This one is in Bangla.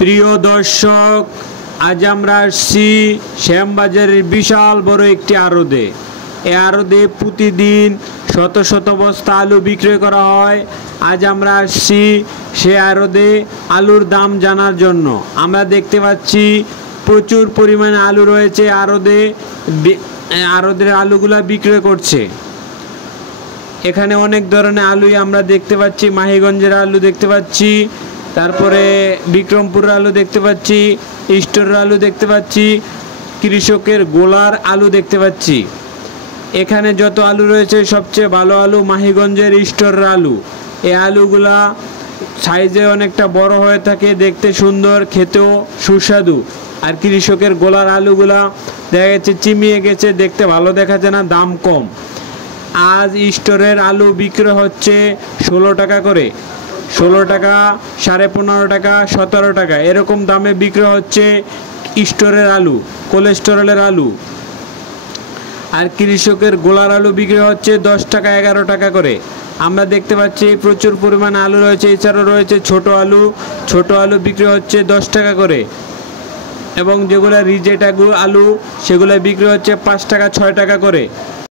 প্রিয় দর্শক, আজ আমরা আসছি শ্যামবাজারের বিশাল বড় একটি আড়তে। এই আড়তে প্রতিদিন শত শত বস্তা আলু বিক্রয় করা হয়। আজ আমরা আসছি সে আড়তে আলুর দাম জানার জন্য। আমরা দেখতে পাচ্ছি প্রচুর পরিমাণে আলু রয়েছে আড়তে। আড়তের আলুগুলা বিক্রয় করছে। এখানে অনেক ধরনের আলুই আমরা দেখতে পাচ্ছি। মাহিগঞ্জের আলু দেখতে পাচ্ছি, তারপরে বিক্রমপুরের আলু দেখতে পাচ্ছি, স্টোরের আলু দেখতে পাচ্ছি, কৃষকের গোলার আলু দেখতে পাচ্ছি। এখানে যত আলু রয়েছে সবচেয়ে ভালো আলু মাহিগঞ্জের স্টোরের আলু। এই আলুগুলা সাইজে অনেকটা বড় হয়ে থাকে, দেখতে সুন্দর, খেতেও সুস্বাদু। আর কৃষকের গোলার আলুগুলা দেখা যাচ্ছে চিমিয়ে গেছে, দেখতে ভালো দেখাচ্ছে না, দাম কম। আজ স্টোরের আলু বিক্রি হচ্ছে 16 টাকা করে, 16 টাকা, 15.5 টাকা, 17 টাকা, এরকম দামে বিক্রি হচ্ছে স্টোরের আলু, কোলেস্টেরলের আলু। আর কৃষকের গোলার আলু বিক্রি হচ্ছে 10 টাকা, 11 টাকা করে। আমরা দেখতে পাচ্ছি প্রচুর পরিমাণে আলু রয়েছে। এছাড়াও রয়েছে ছোট আলু, ছোট আলু বিক্রি হচ্ছে 10 টাকা করে। এবং যেগুলো রিজেক্ট আলু সেগুলো বিক্রি হচ্ছে 5 টাকা, 6 টাকা করে।